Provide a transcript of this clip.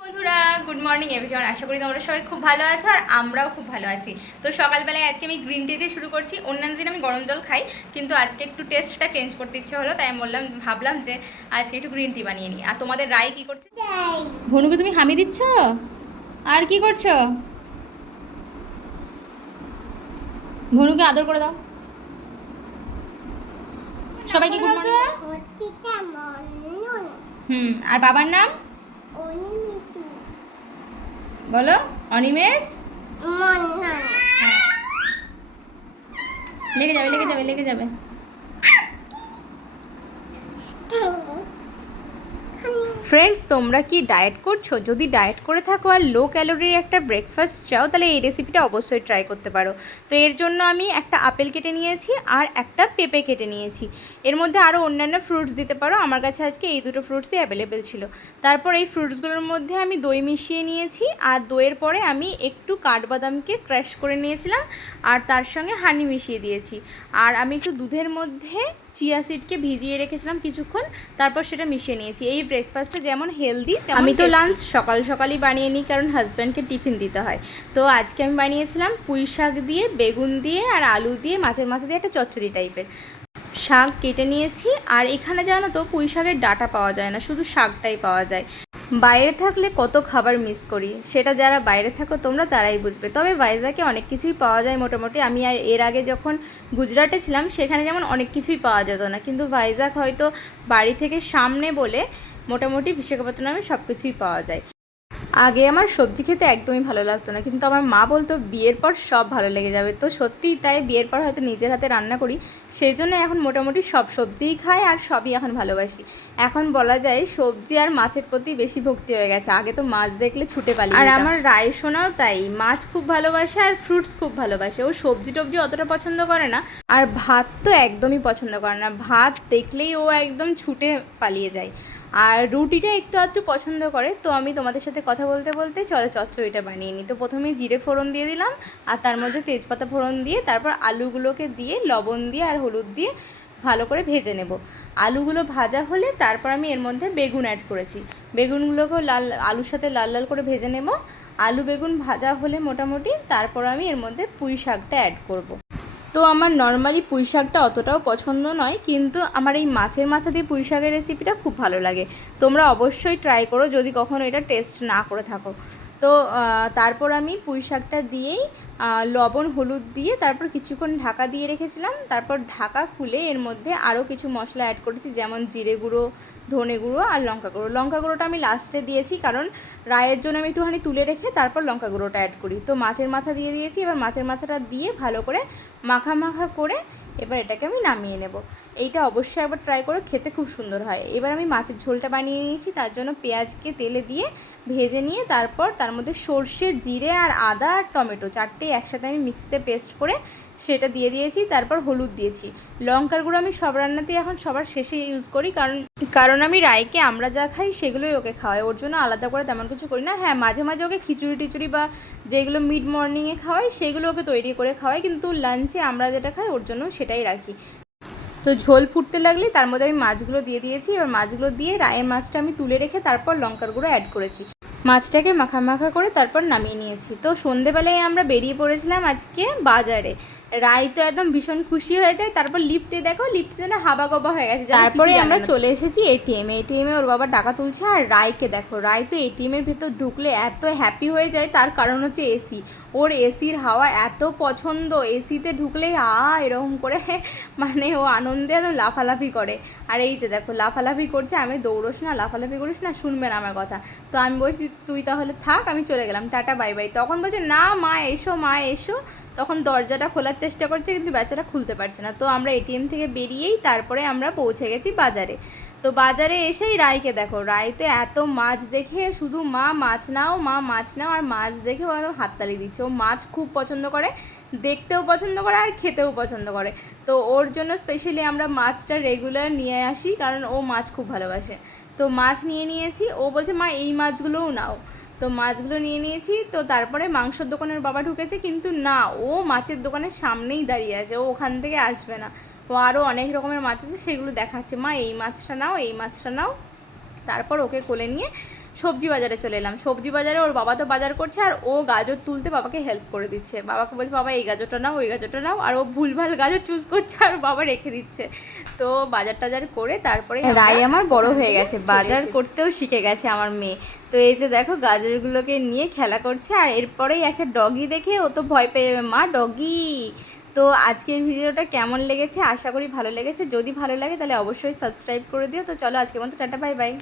বন্ধুরা good morning everyone, আশা করি তোমরা সবাই খুব ভালো আছো আর আমরাও খুব ভালো আছি। তো সকালবেলায় আজকে আমি গ্রিন টি দিয়ে শুরু করছি। অন্যান্য দিন আমি গরম জল খাই, কিন্তু আজকে একটু টেস্টটা চেঞ্জ করতে ইচ্ছে হলো, তাই আমি ভাবলাম যে আজকে একটু গ্রিন টি বানিয়ে নিই। আর তোমাদের রায় কি করছে? ভনুকে তুমি হামি দিচ্ছ আর কি করছো? ভনুকে আদর করে দাও। সবাইকে গুড মর্নিং। আর বাবার নাম বলো? অনিমেষ। লেগে যাবে। ফ্রেন্ডস, তোমরা কি ডায়েট করছো? যদি ডায়েট করে থাকো আর লো ক্যালোরির একটা ব্রেকফাস্ট চাও, তাহলে এই রেসিপিটা অবশ্যই ট্রাই করতে পারো। তো এর জন্য আমি একটা আপেল কেটে নিয়েছি আর একটা পেঁপে কেটে নিয়েছি। এর মধ্যে আরও অন্যান্য ফ্রুটস দিতে পারো, আমার কাছে আজকে এই দুটো ফ্রুটসই অ্যাভেলেবেল ছিল। তারপর এই ফ্রুটসগুলোর মধ্যে আমি দই মিশিয়ে নিয়েছি, আর দইয়ের পরে আমি একটু কাঠবাদামকে ক্র্যাশ করে নিয়েছিলাম আর তার সঙ্গে হানি মিশিয়ে দিয়েছি। আর আমি একটু দুধের মধ্যে চিয়া সিডকে ভিজিয়ে রেখেছিলাম কিছুক্ষণ, তারপর সেটা মিশিয়ে নিয়েছি। এই ব্রেকফাস্টটা যেমন হেলদি, আমি তো লাঞ্চ সকালই বানিয়ে নিই, কারণ হাজব্যান্ডকে টিফিন দিতে হয়। তো আজকে আমি বানিয়েছিলাম পুঁই শাক দিয়ে, বেগুন দিয়ে আর আলু দিয়ে, মাছের মাথা দিয়ে একটা চচ্চড়ি টাইপের। শাক কেটে নিয়েছি, আর এখানে জানো তো পুঁই শাকের ডাঁটা পাওয়া যায় না, শুধু শাকটাই পাওয়া যায়। বাইরে থাকলে কত খাবার মিস করি, সেটা যারা বাইরে থাকো তোমরা তারাই বুঝবে। তবে ভাইজ্যাগে অনেক কিছুই পাওয়া যায় মোটামুটি। আমি আর এর আগে যখন গুজরাটে ছিলাম সেখানে যেমন অনেক কিছুই পাওয়া যেত না, কিন্তু ভাইজ্যাগ হয়তো বাড়ি থেকে সামনে বলে মোটামুটি বিশাখাপত্তনমে সব কিছুই পাওয়া যায়। আগে আমার সবজি খেতে একদমই ভালো লাগতো না, কিন্তু আমার মা বলতো বিয়ের পর সব ভালো লেগে যাবে। তো সত্যিই তাই, বিয়ের পর হয়তো নিজের হাতে রান্না করি, সেই জন্য এখন মোটামুটি সব সবজিই খাই আর সবই এখন ভালোবাসি। এখন বলা যায় সবজি আর মাছের প্রতি বেশি ভক্তি হয়ে গেছে। আগে তো মাছ দেখলে ছুটে পালিয়ে যেতাম। আর আমার রায় সোনাও তাই, মাছ খুব ভালোবাসে আর ফ্রুটস খুব ভালোবাসে। ও সবজি টবজি অতটা পছন্দ করে না, আর ভাত তো একদমই পছন্দ করে না। ভাত দেখলেই ও একদম ছুটে পালিয়ে যায়। আর রুটিটা একটু আধটু পছন্দ করে। তো আমি তোমাদের সাথে কথা বলতে বলতে চলো চচ্চড়িটা বানিয়ে নিই। তো প্রথমেই জিরে ফোড়ন দিয়ে দিলাম, আর তার মধ্যে তেজপাতা ফোড়ন দিয়ে তারপর আলুগুলোকে দিয়ে লবণ দিয়ে আর হলুদ দিয়ে ভালো করে ভেজে নেব। আলুগুলো ভাজা হলে তারপর আমি এর মধ্যে বেগুন অ্যাড করেছি। বেগুনগুলোকেও আলুর সাথে লাল লাল করে ভেজে নেব। আলু বেগুন ভাজা হলে মোটামুটি তারপর আমি এর মধ্যে পুঁই শাকটা অ্যাড করব। তো আমার নর্মালি পুঁই শাকটা অতটাও পছন্দ নয়, কিন্তু আমার এই মাছের মাথা দিয়ে পুঁই শাকের রেসিপিটা খুব ভালো লাগে। তোমরা অবশ্যই ট্রাই করো যদি কখনো এটা টেস্ট না করে থাকো। তো তারপর আমি পুঁই শাকটা দিয়েই লবণ হলুদ দিয়ে তারপর কিছুক্ষণ ঢাকা দিয়ে রেখেছিলাম। তারপর ঢাকা খুলে এর মধ্যে আরও কিছু মশলা অ্যাড করেছি, যেমন জিরে গুঁড়ো, ধনে গুঁড়ো আর লঙ্কা গুঁড়ো। লঙ্কা গুঁড়োটা আমি লাস্টে দিয়েছি, কারণ রায়ের জন্য আমি একটুখানি তুলে রেখে তারপর লঙ্কা গুঁড়োটা অ্যাড করি। তো মাছের মাথা দিয়ে দিয়েছি। এবার মাছের মাথাটা দিয়ে ভালো করে মাখা করে এবার এটাকে আমি নামিয়ে নেব। এইটা অবশ্যই একবার ট্রাই করো, খেতে খুব সুন্দর হয়। এবার আমি মাছের ঝোলটা বানিয়ে নিয়েছি, তার জন্য পেঁয়াজকে তেলে দিয়ে ভেজে নিয়ে তারপর তার মধ্যে সর্ষে, জিরে আর আদা আর টমেটো চারটেই একসাথে আমি মিক্সিতে পেস্ট করে সেটা দিয়ে দিয়েছি। তারপর হলুদ দিয়েছি। লঙ্কার গুঁড়ো আমি সব রান্নাতেই এখন সবার শেষে ইউজ করি, কারণ আমি রায়কে আমরা যা খাই সেগুলোই ওকে খাওয়াই, ওর জন্য আলাদা করে তেমন কিছু করি না। হ্যাঁ, মাঝে মাঝে ওকে খিচুড়ি টিচুড়ি বা যেগুলো মিড মর্নিংয়ে খাওয়াই সেগুলো ওকে তৈরি করে খাওয়াই, কিন্তু লাঞ্চে আমরা যেটা খাই ওর জন্য সেটাই রাখি। তো ঝোল ফুটতে লাগলে তার মধ্যে আমি মাছগুলো দিয়ে দিয়েছি। এবার মাছগুলো দিয়ে রায়ের মাছটা আমি তুলে রেখে তারপর লঙ্কার গুঁড়ো অ্যাড করেছি। মাছটাকে মাখা করে তারপর নামিয়ে নিয়েছি। তো সন্ধেবেলায় আমরা বেরিয়ে পড়েছিলাম আজকে বাজারে। রাই তো একদম ভীষণ খুশি হয়ে যায়। তারপর লিফটে দেখো, লিফটে যেন হাবা গবা হয়ে গেছে। তারপরে আমরা চলে এসেছি এটিএমে ওর বাবা টাকা তুলছে। আর রায়কে দেখো, রায় তো এটিএমের ভেতর ঢুকলে এত হ্যাপি হয়ে যায়, তার কারণ হচ্ছে এসি। ওর এসির হাওয়া এত পছন্দ, এসিতে ঢুকলেই এরকম করে মানে ও আনন্দে একদম লাফালাফি করে। আর এই যে দেখো লাফালাফি করছে। আমি দৌড়োস না, লাফালাফি করিস না, শুনবে না আমার কথা। তো আমি বলছি তুই তাহলে থাক, আমি চলে গেলাম, টাটা বাই বাই। তখন বলছে না মা এসো। তখন দরজাটা খোলার চেষ্টা করছে, কিন্তু বেচারা খুলতে পারছে না। তো আমরা এটিএম থেকে বেরিয়েই তারপরে আমরা পৌঁছে গেছি বাজারে। তো বাজারে এসেই রায়কে দেখো, রায়তে এত মাছ দেখে শুধু মা মাছ নাও আর মাছ দেখে ও একদম হাততালি দিচ্ছে। ও মাছ খুব পছন্দ করে, দেখতেও পছন্দ করে আর খেতেও পছন্দ করে। তো ওর জন্য স্পেশালি আমরা মাছটা রেগুলার নিয়ে আসি, কারণ ও মাছ খুব ভালোবাসে। তো মাছ নিয়ে নিয়েছি। ও বলছে মা এই মাছগুলোও নাও। তো মাছগুলো নিয়ে নিয়েছি। তো তারপরে মাংসর দোকানের বাবা ঢুকেছে, কিন্তু না, ও মাছের দোকানের সামনেই দাঁড়িয়ে আছে, ও ওখান থেকে আসবে না। ও আরও অনেক রকমের মাছ আছে, সেগুলো দেখাচ্ছে, মা এই মাছটা নাও। তারপর ওকে কোলে নিয়ে সবজি বাজারে চলে এলাম। সবজি বাজারে ওর বাবা তো বাজার করছে আর ও গাজর তুলতে বাবাকে হেল্প করে দিচ্ছে। বাবাকে বলছে বাবা এই গাজরটা নাও, ওই গাজরটা নাও, আর ও ভুলভাল গাজর চুজ করছে আর বাবা রেখে দিচ্ছে। তো বাজার টাজার করে তারপরে রাই আমার বড় হয়ে গেছে, বাজার করতেও শিখে গেছে আমার মেয়ে। তো এই যে দেখো গাজরগুলোকে নিয়ে খেলা করছে, আর এরপরেই একটা ডগি দেখে ও তো ভয় পেয়ে যাবে, মা ডগি। তো আজকের ভিডিওটা কেমন লেগেছে, আশা করি ভালো লেগেছে। যদি ভালো লাগে তাহলে অবশ্যই সাবস্ক্রাইব করে দিও। তো চলো আজকের মতো টাটা, বাই বাই।